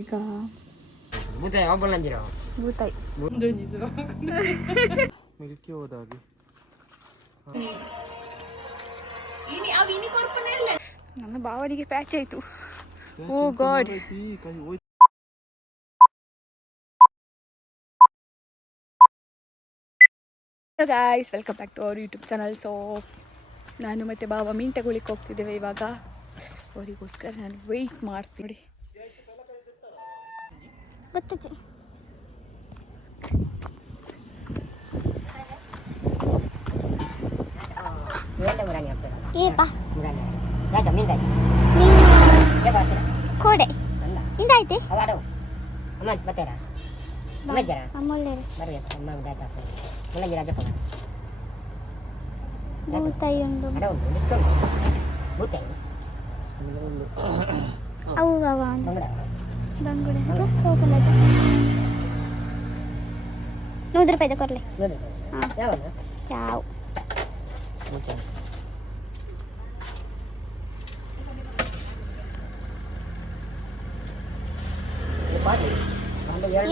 ಈಗ ಬೂತಾಯಿ ಯಾವ ಬಲ್ಲಂಜಿರೋ ಬೂತಾಯಿ ಮಿಲ್ಕಿ ಹೋದಾಗೆ ನನ್ನ ಬಾವನಿಗೆ ಪ್ಯಾಚ್ ಆಯ್ತು. Oh God. Hello guys, welcome back to our YouTube channel. So ನಾನು ಮತ್ತು ಬಾವ ಮೀನು ತಗೊಳ್ಳಿಕ್ಕೆ ಹೋಗ್ತಿದ್ದೇವೆ ಇವಾಗ. ಅವರಿಗೋಸ್ಕರ ನಾನು ವೆಯ್ಟ್ ಮಾಡ್ತೀನಿ. ಗೊತ್ತೈತಿ ಕೋಡೆ ಇಂದಾಯ್ತೆ ಬೂತಾಯಿ ಉಂಡು ಅವು ಬಂಗುಡೆ ಸೋಪಲ್ಲ 100 ರೂಪಾಯಿದ ಕೊರ್ಲೆ ಯಾವ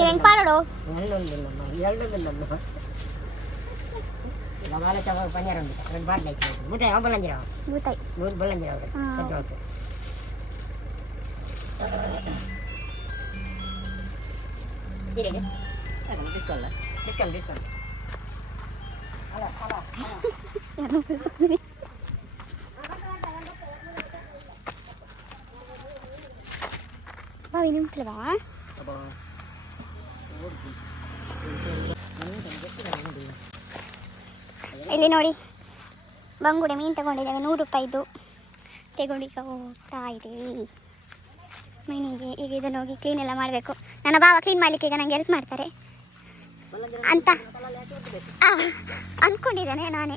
ಹೆಂಗ್ ಪಾಡೋ ಬಾವಿ ನಿಂತಲ್ವಾ? ಇಲ್ಲಿ ನೋಡಿ ಬಂಗುಡೆ ಮೀನು ತಗೊಂಡಿದ್ದೇವೆ 100 ರೂಪಾಯಿದು. ತಗೊಂಡಿಗೆ ಹೋಗ್ತಾ ಇದ್ದೀವಿ ಮೀನಿಗೆ. ಈಗ ಇದನ್ನು ಹೋಗಿ ಕ್ಲೀನ್ ಎಲ್ಲ ಮಾಡಬೇಕು. ನನ್ನ ಬಾವ ಕ್ಲೀನ್ ಮಾಡಲಿಕ್ಕೆ ಈಗ ನನಗೆ ಹೆಲ್ಪ್ ಮಾಡ್ತಾರೆ ಅಂತ ಅಂದ್ಕೊಂಡಿದ್ದೇನೆ ನಾನೇ.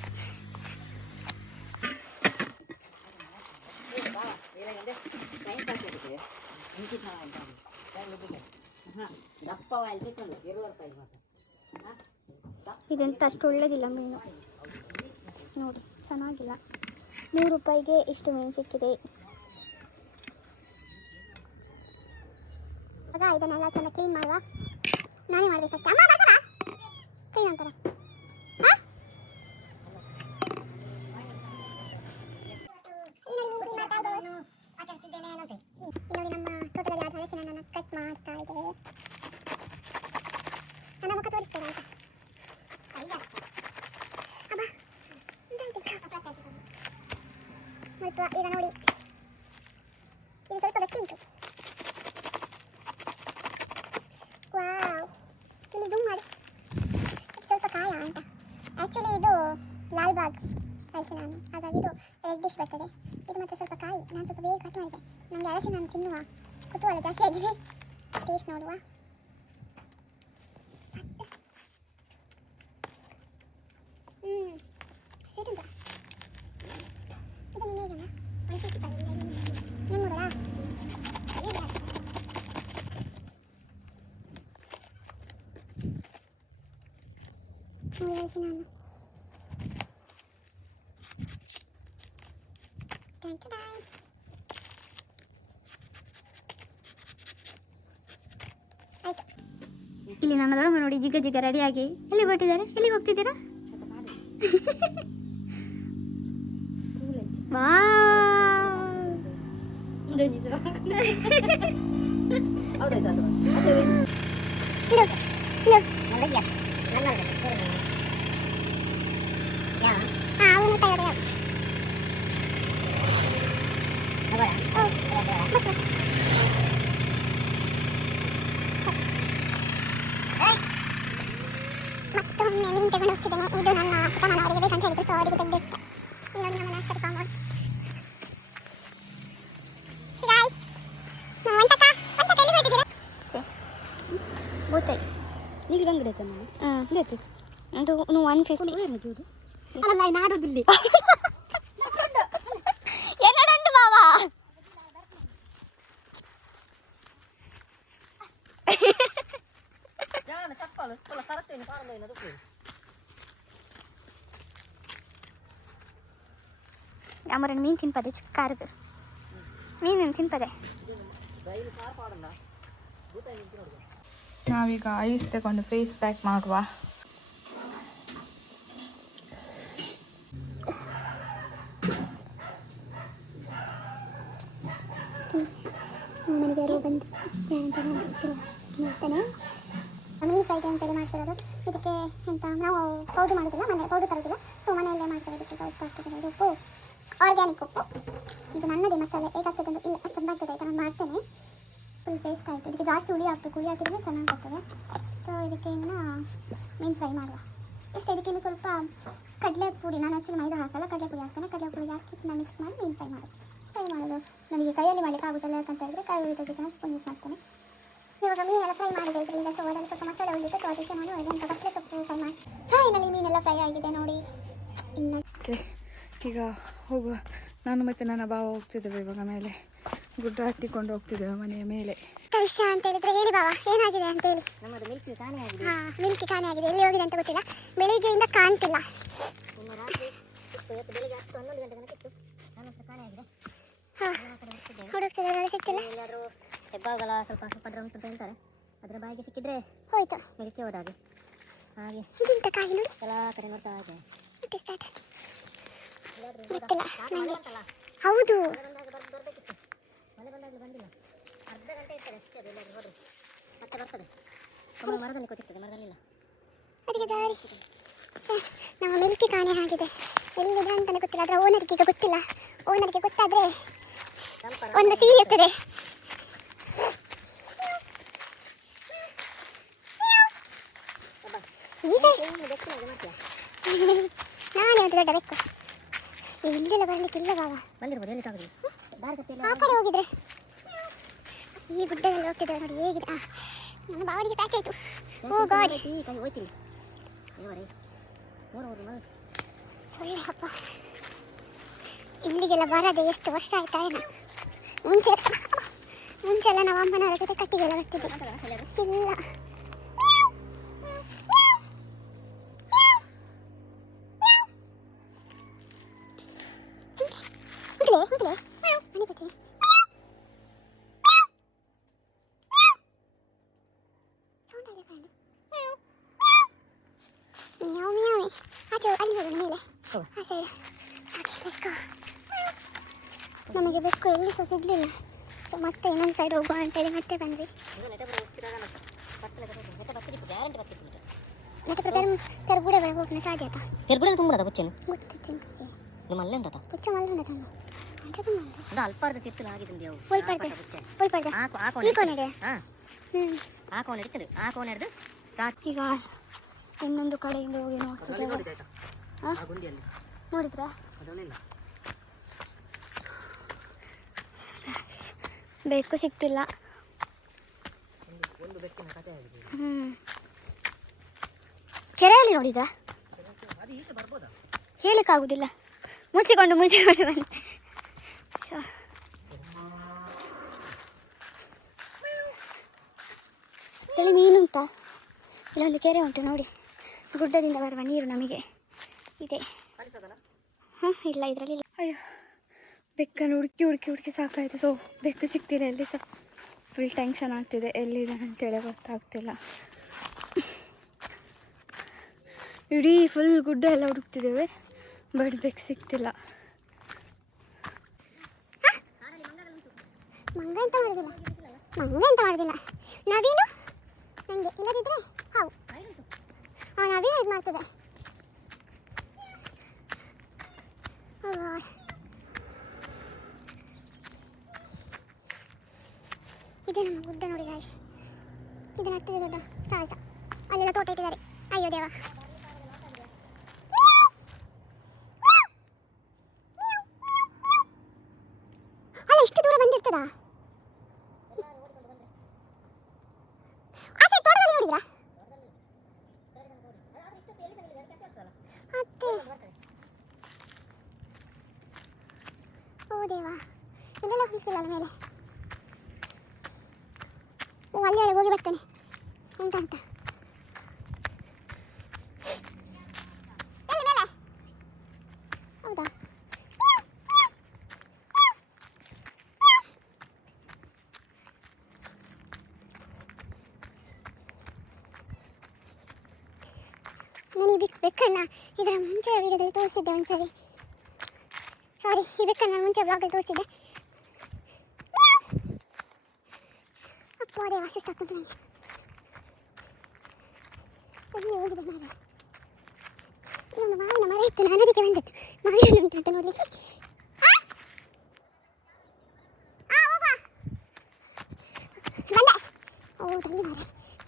ಇದಂತ ಅಷ್ಟು ಒಳ್ಳೆದಿಲ್ಲ ಮೀನು ನೋಡಿ, ಚೆನ್ನಾಗಿಲ್ಲ. 100 ರೂಪಾಯಿಗೆ ಇಷ್ಟು ಮೀನು ಸಿಕ್ಕಿದೆ. ಆಗ ಇದನ್ನೆಲ್ಲ ಚೆನ್ನಾಗಿ ಕ್ಲೀನ್ ಮಾಡುವ. ನಾನೇ ಮಾಡಬೇಕಷ್ಟೇ. ಅಮ್ಮ ಬರ್ತಾರ ಕ್ಲೀನ್ ಅಂತಾರ. ನೋಡಿ ನಮ್ಮ ತೋಟದಲ್ಲಿ ಆದ ಹಲಸಿನನ್ನು ಕಟ್ ಮಾಡ್ತಾ ಇದ್ದೇವೆ. ನನ್ನ ಮುಖ ತೋರಿಸ್ತೇವೆ ಅಂತ. ಸ್ವಲ್ಪ ಈಗ ನೋಡಿ, ಇದು ಸ್ವಲ್ಪ ಗಟ್ಟಿ ಉಂಟು. ವಾವ್, ಇಲ್ಲಿ ಝೂಮ್ ಮಾಡಿ. ಸ್ವಲ್ಪ ಕಾಯ ಅಂತ. ಆ್ಯಕ್ಚುಲಿ ಇದು ಲಾಲ್ಬಾಗ್ ಹಲಸಿನ ಹಣ್ಣು, ಹಾಗಾಗಿ ಇದು ರೆಡ್ ಡಿಶ್ ಬರ್ತದೆ. ಇದು ಮತ್ತೆ ಸ್ವಲ್ಪ ಕಾಯಿ. ನಾನು ಸ್ವಲ್ಪ ಬೇಗ ಕಟ್ ಮಾಡಿದೆ. ನನಗೆ ಹಲಸಿನ ಹಣ್ಣು ತಿನ್ನುವ ಕುತೂಹಲ ಜಾಸ್ತಿ ಆಗಿದೆ. ಟೇಸ್ಟ್ ನೋಡುವ. ಸ್ವೀಟ್ ಉಂಟಾ? ಇದು ನಿಮಗೇನಾ? ಇಲ್ಲಿ ನನ್ನ ದೊಡ್ಡಮ್ಮ ನೋಡಿ ಜಿಗ್ಗ ಜಿಗ್ಗ ರೆಡಿಯಾಗಿ ಎಲ್ಲಿಗೆ ಹೊರಟಿದ್ದಾರೆ? ಎಲ್ಲಿಗೆ ಹೋಗ್ತಿದ್ದೀರಾ? ಮತ್ತೊಮ್ಮೆ ಮೀನು ತಗೊಂಡು ಹೋಗ್ತಿದ್ದೇನೆ. ಇದು ನನ್ನ ಚಿಕ್ಕಮ್ಮನವರಿಗೆ ಬೇಕಂತ ಹೇಳಿದ್ರು, ಸೊ ಅವರಿಗೆ ತೆಗೆದಿಟ್ಟೆ. ನೋಡಿ ನಮ್ಮ ನರ್ಸರಿ ಫಾರ್ಮ್ ಹೌಸ್. ಬೂತಾಯಿ ನೀರು ಬಂಗಡೆ ಆಯ್ತಾ? ನಾನು ಅದು 150 ಅಲ್ಲ ನಾಡೋದಿಲ್ಲಿ ಏನಡುಂಟು ಬಾವಾ? ಅಮ್ಮರನ್ನು ಮೀನು ತಿನ್ಪದೆ ಚಿಕ್ಕ ಮೀನು ತಿನ್ಪದೆ ನಾವೀಗ ಐಸ್ ತಗೊಂಡು ಫೇಸ್ ಪ್ಯಾಕ್ ಮಾಡುವ. ಮನೆಗೆ ಯಾರೋ ಬಂದು ನೋಡ್ತೇನೆ. ಮೀನು ಫ್ರೈ ಅಂತೇಳಿ ಮಾಡ್ತಿರೋದು. ಇದಕ್ಕೆ ಎಂತ ನಾವು ಪೌಡ್ರ್ ಮಾಡೋದಿಲ್ಲ, ಪೌಡ್ರ್ ತರೋದಿಲ್ಲ. ಸೊ ಮನೆಯಲ್ಲೇ ಮಾಡ್ತಾರೆ. ಇದಕ್ಕೆ ಉಪ್ಪು ಹಾಕ್ತಿದ್ದಾರೆ. ಇದು ಉಪ್ಪು ಆರ್ಗ್ಯಾನಿಕ್ ಉಪ್ಪು. ಇದು ನನ್ನದೇ ಮಸಾಲೆ. ಹೇಗಾಗ್ತದೆ ಅಂತ ಇಲ್ಲ ತುಂಬ ಆಗ್ತದೆ ಆಯಿತಾ, ನಾನು ಮಾಡ್ತೇನೆ. ಫುಲ್ ಟೇಸ್ಟ್ ಆಯಿತು. ಇದಕ್ಕೆ ಜಾಸ್ತಿ ಹುಳಿ ಹಾಕ್ಬೇಕು, ಹುಳಿ ಹಾಕಿದ್ರೆ ಚೆನ್ನಾಗಿ ಆಗ್ತದೆ. ಸೊ ಇದಕ್ಕೆ ಇನ್ನು ಮೀನು ಫ್ರೈ ಮಾಡುವ. ಇಷ್ಟು. ಇದಕ್ಕೆ ಇನ್ನು ಸ್ವಲ್ಪ ಕಡಲೆ ಪುಡಿ, ನಾನು ಆ್ಯಕ್ಚುಲಿ ಮೈದಾ ಹಾಕಲ್ಲ, ಕಡಲೆ ಪುಡಿ ಹಾಕ್ತೇನೆ. ಕಡಲೆ ಪುಡಿ ಹಾಕಿ ನಾನು ಮಿಕ್ಸ್ ಮಾಡಿ ಮೀನು ಫ್ರೈ ಮಾಡೋದು. ನನಗೆ ಕೈಯಲ್ಲಿ ಮಾಡಲಿಕ್ಕೆ ಆಗುತ್ತಲ್ಲ, ಯಾಕಂತ ಹೇಳಿದ್ರೆ ಕೈ ತೆಗೆದು ನಾನು ಸ್ಪೂನ್ ಯೂಸ್ ಮಾಡ್ತೇನೆ. ಇವಾಗ ಮೀನೆಲ್ಲ ಫ್ರೈ ಮಾಡಿದೆ. ಇದರಿಂದ ಸೊ ಅದರಲ್ಲಿ ಸ್ವಲ್ಪ ಮಸಾಲೆ ಉಳಿದಿತ್ತು. ಸೊ ಅದಕ್ಕೆ ನಾನು ಅದನ್ನು ಕಡಲೆ ಸೊಪ್ಪು ಫ್ರೈ ಮಾಡಿ ಫೈನಲಿ ಮೀನೆಲ್ಲ ಫ್ರೈ ಆಗಿದೆ ನೋಡಿ. ಇನ್ನು ಈಗ ಹೋಗುವ. ನಾನು ಮತ್ತು ನನ್ನ ಭಾವ ಹೋಗ್ತಿದ್ದೇವೆ ಇವಾಗ ಮೇಲೆ. ಗುಡ್ಡ ಹತ್ತಿಕೊಂಡು ಹೋಗ್ತಿದ್ದೇವೆ ಮನೆಯ ಮೇಲೆ. ವಿಷಯ ಅಂತ ಹೇಳಿದ್ರೆ ಹೇಳಿ ಬಾವ, ಏನಾಗಿದೆ ಅಂತ ಹೇಳಿ. ನಮ್ಮದು ಮಿಲ್ಕಿ ಕಾಣೆ ಆಗಿದೆ. ಹಾಂ, ಮಿಲ್ಕಿ ಕಾಣೆ ಆಗಿದೆ. ಎಲ್ಲಿ ಹೋಗಿದೆ ಅಂತ ಗೊತ್ತಿಲ್ಲ. ಬೆಳಿಗ್ಗೆಯಿಂದ ಕಾಣ್ತಿಲ್ಲ. ಇನ್ನು ರಾತ್ರಿ ಇತ್ತು, ಇವತ್ತು ಬೆಳಿಗ್ಗೆ 10-11 ಗಂಟೆ ತನಕ ಇತ್ತು. ನನ್ನ ಹತ್ರ ಕಾಣೆ ಆಗಿದೆ. ಹಾಂ, ಹುಡುಕ್ತಿದ್ದಾರೆ, ಸಿಕ್ತಿಲ್ಲ. ಎಲ್ಲಿಯಾದರೂ ಹೆಬ್ಬಾಗಲ ಸ್ವಲ್ಪ ಉಪದ್ರ ಉಂಟು ಅಂತ ಹೇಳ್ತಾರೆ. ಅದರ ಬಾಯಿಗೆ ಸಿಕ್ಕಿದ್ರೆ ಹೋಯ್ತು. ಮಿಲ್ಕಿ ಹೋದಾಗೆ. ಹಾಗೆ ಇದೆಂತ ಕಾಯಿ ನೋಡಿ. ಎಲ್ಲ ಕಡೆ ನೋಡ್ತಾ ಇದೆ. ಗೊತ್ತಿಲ್ಲ ನನಗೆ. ಹೌದು, ಬರಬೇಕಿತ್ತು. ಮಳೆ ಬಂದಾಗಲೂ ಬಂದಿಲ್ಲ. ಅರ್ಧ ಗಂಟೆ ಇರ್ತದೆ ಅಷ್ಟೇ. ಅದು ಎಲ್ಲಾದರೂ ಹೋದ್ರೆ ಮತ್ತೆ ಬರ್ತದೆ. ಒಮ್ಮೆ ಮರದಲ್ಲಿ ಕೂತಿರ್ತದೆ, ಮರದಲ್ಲಿಲ್ಲ. ಅದಕ್ಕೆ ದಾರಿ. ನಮ್ಮ ಮಿಲ್ಕಿ ಕಾಣೆ ಆಗಿದೆ. ಎಲ್ಲಿದೆ ಅಂತಲೇ ಗೊತ್ತಿಲ್ಲ. ಅದರ ಓನರ್ಗೆ ಈಗ ಗೊತ್ತಿಲ್ಲ. ಓನರ್ಗೆ ಗೊತ್ತಾದರೆ ಒಂದು ಸೀರೆ ಇರ್ತದೆ. ನಾನು ಒಂದು ದೊಡ್ಡ ಬೆಕ್ಕು. ಇಲ್ಲೆಲ್ಲ ಬರಲಿಕ್ಕೆ ಇಲ್ಲ ಬಾವ. ಬಂದಿರ್ಬೋದು, ಹೇಳಿಕ್ಕಾಗಲಿ. ದಾರಿ ಆ ಕಡೆ ಹೋಗಿದ್ರೆ ಈ ಗುಡ್ಡದಲ್ಲಿ ಹೋಗ್ತಿದ್ದೇವೆ ನೋಡಿ ಹೇಗಿದೆ. ನನ್ನ ಬಾವರಿಗೆ ಪ್ಯಾಚ್ ಆಯಿತು. ಓ ಗಾಡ್, ಈ ಕೈ ಹೋಯ್ತಿಲ್ಲ. ಇವರೇ ಮೂರು ಸೊಳ್ಳೆ ಹಬ್ಬ. ಇಲ್ಲಿಗೆಲ್ಲ ಬರದೆ ಎಷ್ಟು ವರ್ಷ ಆಯ್ತಾ ಏನೋ. ಮುಂಚೆಲ್ಲ ನಾವು ಅಮ್ಮನವರ ಜೊತೆ ಕಟ್ಟಿಗೆಲ್ಲ ಬರ್ತಿದ್ದೆ. ಇಲ್ಲ ನಮಗೆ ಬೆಕ್ಕು ಎಲ್ಲಿ ಸಹ ಸಿಗಲಿಲ್ಲ. ಸೊ ಮತ್ತೆ ಇನ್ನೊಂದು ಸೈಡ್ ಹೋಗುವ ಅಂತೇಳಿ ಮತ್ತೆ ಬಂದ್ವಿ. ಮತ್ತೆ ಪೆರ್ಬುಡೆ ಹೋಗ್ನ ಸಾಧ್ಯತಾ? ಪೆರ್ಬುಡೆ ತುಂಬದ ಪುಚ್ಚನು ಗೊತ್ತಿತ್ತು ನಿಮ್ಮಲ್ಲೇ ಉಂಟತ ಪುಚ್ಚ ಮಲ್ಲ ತಂಗ ಅದು ಅಲ್ಪಾರ್ಧ ತಿತ್ತಲು ಆಗಿದ್ದೆ ಅವು ಒಳ್ಪಡ್ದೆ ಈ ಕೋಣೆ. ಹಾಂ, ಆ ಕೋಣೆ ಇರ್ತದೆ. ಆ ಕೋಣೆ ಹಿಡಿದು ಈಗ ಇನ್ನೊಂದು ಕಡೆಯಿಂದ ಹೋಗಿ ನೋಡ್ತಿದ್ದೇವೆ. ನೋಡಿದ್ರಾ? ಬೆಕ್ಕು ಸಿಗ್ತಿಲ್ಲ. ಕೆರೆಯಲ್ಲಿ ನೋಡಿದ್ರಾ? ಹೇಳಿಕ್ಕಾಗುದಿಲ್ಲ. ಮುಚ್ಚಿಕೊಂಡು ಬಂದು ಇಲ್ಲಿ ಮೀನುಂಟಾ? ಇಲ್ಲೊಂದು ಕೆರೆ ಉಂಟು ನೋಡಿ. ಗುಡ್ಡದಿಂದ ಬರುವ ನೀರು ನಮಗೆ ಇದೆ. ಹಾಂ, ಇಲ್ಲ ಇದರಲ್ಲಿ. ಅಯ್ಯೋ, ಬೆಕ್ಕನ್ನು ಹುಡುಕಿ ಸಾಕಾಯಿತು. ಸೊ ಬೆಕ್ಕು ಸಿಗ್ತಿಲ್ಲ. ಎಲ್ಲಿ ಸಹ ಫುಲ್ ಟೆನ್ಷನ್ ಆಗ್ತಿದೆ. ಎಲ್ಲಿದೆ ಅಂತೇಳಿ ಗೊತ್ತಾಗ್ತಿಲ್ಲ. ಇಡೀ ಫುಲ್ ಗುಡ್ಡ ಎಲ್ಲ ಹುಡುಕ್ತಿದ್ದೇವೆ, ಬಟ್ ಬೆಕ್ಕು ಸಿಗ್ತಿಲ್ಲ. ಮಂಗ ಎಂತ ಮಾಡೋದಿಲ್ಲ. ನವಿಲು ನನಗೆ ಇಲ್ಲದಿದ್ದರೆ ಹಾವು. ನವಿಲು ಇದು ಮಾಡ್ತದೆ. ಇದೇ ನಮ್ಮ ಗುಡ್ಡ ನೋಡಿ ಗಾಯ್ಸ್. ಇದನ್ನ ಹತ್ತಿದೆ ದೊಡ್ಡ ಸಾಹಸ. ಅಲ್ಲೆಲ್ಲ ತೋಟ ಇಟ್ಟಿದ್ದಾರೆ. ಅಯ್ಯೋ ದೇವ. ಅಲ್ಲ, ಇಷ್ಟು ದೂರ ಬಂದಿರ್ತದಾ? ಆ ಸೈಡ್ ತೋಟದಲ್ಲಿ ನೋಡಿದ್ರಾ? ಅತ್ತೆ, ಓ ದೇವ, ಇದೆಲ್ಲ ಸುತ್ತಿಲ್ಲ ಮೇಲೆ. ಓ, ಅಲ್ಲಿ ಹೋಗಿ ಬರ್ತೇನೆ ಉಂಟಂತ. ಎಲ್ಲಿ ಮೇಲೆ? ಹೌದಾ? ನಾನು ಈ ಬೆಕ್ಕನ್ನು ಇದರ ಮುಂಚೆ ವೀಡಿಯೋದಲ್ಲಿ ತೋರಿಸಿದ್ದೆ ಒಂದ್ಸರಿ. ಸಾರಿ, ಈ ಬೆಕ್ಕನ್ನು ಮುಂಚೆ ಬ್ಲಾಗಲ್ಲಿ ತೋರಿಸಿದ್ದೆ. ಅಪ್ಪ ಅದೇ ಸುಸ್ತಾಗ್ತುಂಟು ನನಗೆ. ಎಲ್ಲಿ ಹೋಗಿದೆ ಮಾರ? ಇಲ್ಲೊಂದು ಮಾವಿನ ಮರ ಇತ್ತು, ನಾನು ಅದಕ್ಕೆ ಬಂದದ್ದು ಮಾವಿನ ಉಂಟು ಅಂತ ನೋಡಲಿಕ್ಕೆ. ಬಂದೆ. ಹೌದಲ್ಲಿ ಮಾರ,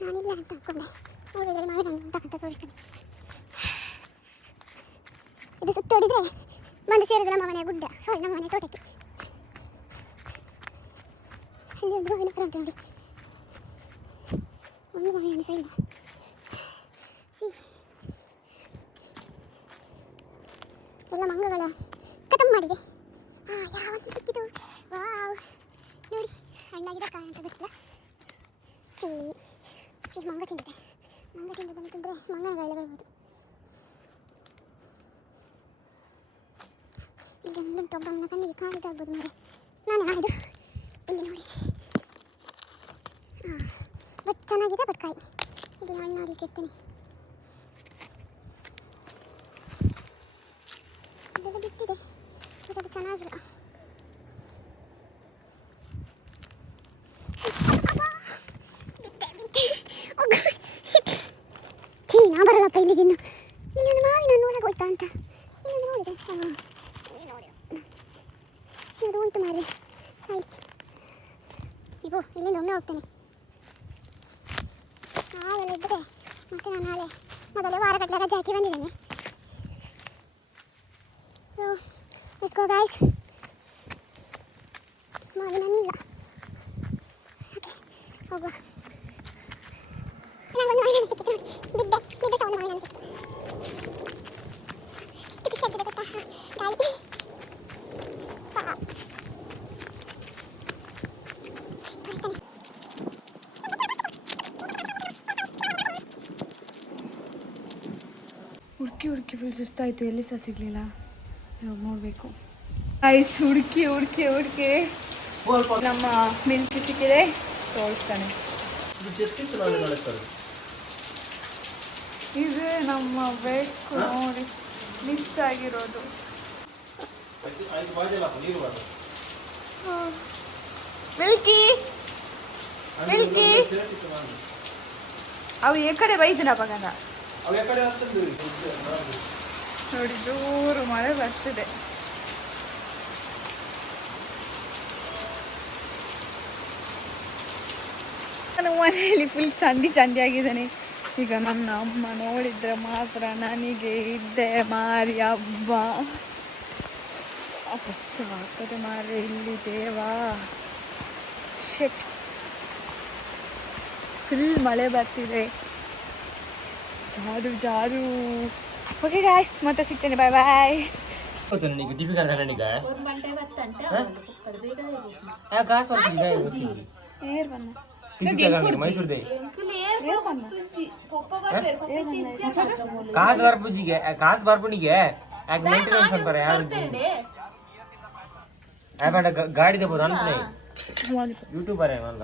ನಾನಿಲ್ಲ ಅಂತ ಅಂದ್ಕೊಂಡೆ. ನೋಡಿದರೆ ಮಾವಿನ ಹಣ್ಣು ಉಂಟಂತ ತೋರಿಸ್ತೇನೆ. ಇದು ಸುತ್ತೋಡಿದರೆ ಬಂದು ಸೇರಿದ ನಮ್ಮ ಮನೆಯ ಗುಡ್ಡ, ಸಾರಿ ನಮ್ಮ ಮನೆ ತೋಟಕ್ಕೆ. ಅಲ್ಲಿ ಒಂದು ಮಾವಿನ ಮರ ಉಂಟು ನೋಡಿ, ಒಂದು ಮಾವಿನ ಸೈಡ್. ಎಲ್ಲ ಮಂಗಗಳ ಖತಮ್ ಮಾಡಿದೆ. ಯಾವತ್ತು ಸಿಕ್ಕಿತು? ವಾವ್, ನೋಡಿ ಹಣ್ಣಾಗಿದೆ ಕಾರಂತ ಗೊತ್ತಿಲ್ಲ. ಚೀ ಮಂಗ ತಿಂದಿದೆ. ಮಂಗ ತಿಂದಿದ್ದನ್ನು ತಿಂದರೆ ಮಂಗನ ಕಾಯಿಲೆ ಬರ್ಬೋದು. ಇಲ್ಲಿ ಒಂದುಂಟು, ಒಬ್ಬನ ಕಣ್ಣಿಗೆ ಕಾಣಿದಾಗ್ಬೋದು ಮಾರೆ. ನಾನು ಇದು ಇಲ್ಲಿ ನೋಡಿ. ಬಟ್ ಚೆನ್ನಾಗಿದೆ, ಬಟ್ ಕಾಯಿ ಇಲ್ಲಿ ಹಣ್ಣು ನೋಡಲಿಕ್ಕೆ ಇರ್ತೀನಿ. ಇದೆಲ್ಲ ಬಿಟ್ಟಿದೆ, ಬಟ್ ಅದು ಚೆನ್ನಾಗಿಲ್ಲ. ನಾ ಬರಲ್ಲಪ್ಪ ಇಲ್ಲಿಗೆ ಇನ್ನು. ಇಲ್ಲೊಂದು ಮಾವಿನ ನೋಡಕ್ಕೆ ಹೋಯ್ತಾ ಅಂತ ಇಲ್ಲೊಂದು ನೋಡಿದೆ. ನೋಡಿ ಇದು ಉಂಟು ಮಾರಿ. ಹಾಯ್, ಇಗೋ ಇಲ್ಲಿಂದ ಒಮ್ಮೆ ಹೋಗ್ತೇನೆ. ಹಾಗೆಲ್ಲ ಇದ್ದರೆ ಮತ್ತೆ ನಾನು ನಾಳೆ ಮೊದಲೇ ವಾರಗಟ್ಟಲೆ ರಜೆ ಹಾಕಿ ಬಂದಿದ್ದೇನೆ. So let's go guys. ಮಾವಿನ ಹಣ್ಣಿಲ್ಲ. ಓಕೆ, ಹೋಗುವ. ನನಗೊಂದು ಮಾವಿನ ಹಣ್ಣು ಸಿಕ್ಕಿತು ನೋಡಿ, ಬಿದ್ದೆ ಸಹ ಒಂದು ಮಾವಿನ ಹಣ್ಣು ಸಿಕ್ಕಿತು. ಎಷ್ಟು ಖುಷಿ ಆಗ್ತದೆ ಗೊತ್ತಾ ಗಾಳಿ. ಹುಡುಕಿ ಫುಲ್ ಸುಸ್ತಾಯಿತು, ಎಲ್ಲಿ ಸಹ ಸಿಗಲಿಲ್ಲ. ಇವಾಗ ನೋಡಬೇಕು. ಐಸ್ ಹುಡುಕಿ ನಮ್ಮ ಮಿಲ್ಕಿ ಸಿಕ್ಕಿದೆ, ತೋರಿಸ್ತಾನೆ. ಇದೇ ನಮ್ಮ ಬೆಕ್ಕು ನೋಡಿ, ಮಿಸ್ ಆಗಿರೋದು. ಮಿಲ್ಕಿ ಅವು ಈ ಕಡೆ ಬೈದಿನಪ್ಪ ಗಂಗ. ನೋಡಿ ಜೋರು ಮಳೆ ಬರ್ತಿದೆ. ನನ್ನ ಮನೆಯಲ್ಲಿ ಫುಲ್ ಚಂಡಿ ಆಗಿದ್ದಾನೆ. ಈಗ ನನ್ನ ಅಮ್ಮ ನೋಡಿದ್ರೆ ಮಾತ್ರ ನನಗೆ ಇದ್ದೆ ಮಾರಿ ಹಬ್ಬ ಆಗ್ತದೆ ಮಾರಿ. ಇಲ್ಲಿ ದೇವಾ ಶೆಟ್ ಫುಲ್ ಮಳೆ ಬರ್ತಿದೆ, ಜಾರು. ಓಕೆ ಗಾಯ್ಸ್, ಮತ್ತೆ ಸಿಗ್ತೇನೆ, ಬಾಯ್ ಬಾಯ್. ಕಾಸು ಬರ್ಪುನಿಗೆ ಮೇಂಟೆನೆನ್ಸ್ ಅಂತಾರೆ ಯಾರು ಗಾಡಿ ತಗೋದು ಅಂತ ಯೂಟ್ಯೂಬರ್ ಏನಲ್ಲ.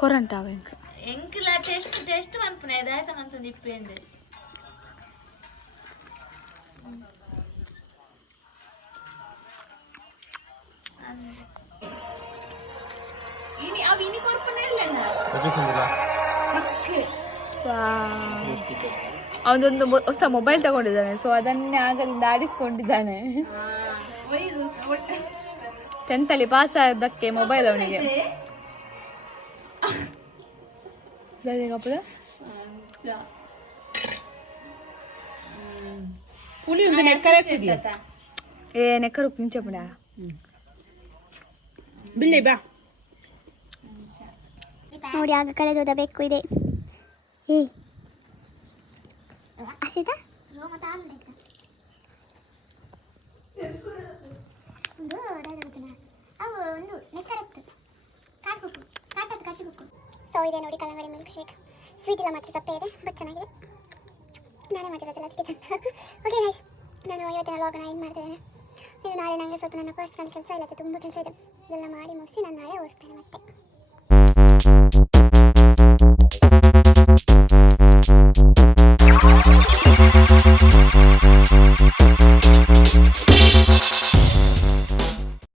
ಕೊರಂಟಾವ ಎಂಕ್ಲ ಟೆಸ್ಟ್ ಮನ್ಪುನೆ ಅದಾಯ್ತ ಮಂತೊಂದು ಇಪ್ಪೇಂದೆ ಇನಿ ಅವ್ ಇನಿ ಕೊರ್ಪನೆ ಇಲ್ಲಣ್ಣ. ಅವನೊಂದು ಹೊಸ ಮೊಬೈಲ್ ತಗೊಂಡಿದ್ದಾನೆ, ಸೊ ಅದನ್ನೇ ಆಗಲಿಂದ ಆಡಿಸ್ಕೊಂಡಿದ್ದಾನೆ. 10th ಅಲ್ಲಿ ಪಾಸ್ ಆದಕ್ಕೆ ಮೊಬೈಲ್ ಅವನಿಗೆ. ನೆಕ್ಕರು ಪಿಂಚ ಬಿಡ ಬಿಲ್ಲಿ ಬಾ ನೋಡಿ, ಆಗ ಕಳೆದೋದ ಬೆಕ್ಕು ಇದೆ. ಹಸಿದ ಅವು ಒಂದು ನೆಕ್ಕರತ್ತು ಕಾಟದ್ದು ಕಸಿ ಬುಕ್ಕು. ಸೊ ವಾವ್ ಇದೆ ನೋಡಿ ಕಲ್ಲಂಗಡಿ ಮಿಲ್ಕ್ ಶೇಕ್. ಸ್ವೀಟ್ ಇಲ್ಲ ಮಾತ್ರ ಸಪ್ಪೆ ಇದೆ, ಬಟ್ ಚೆನ್ನಾಗಿದೆ. ನಾನೇ ಮಾಡಿರೋದಿಲ್ಲ ಅದಕ್ಕೆ ಚಂದ. ಓಕೆ ಗೈಸ್, ನಾನು ಇವತ್ತಿನ ವ್ಲಾಗ್ನ ಏನು ಮಾಡ್ತಿದ್ದೇನೆ. ಇನ್ನು ನಾಳೆ ನನಗೆ ಸ್ವಲ್ಪ ನನ್ನ ಪರ್ಸನಲ್ ಕೆಲಸ ಇಲ್ಲ, ತುಂಬ ಕೆಲಸ ಇದೆ. ಇದೆಲ್ಲ ಮಾಡಿ ಮುಗಿಸಿ ನಾನು ನಾಳೆ ಹೊರಡ್ತೇನೆ ಮತ್ತೆ.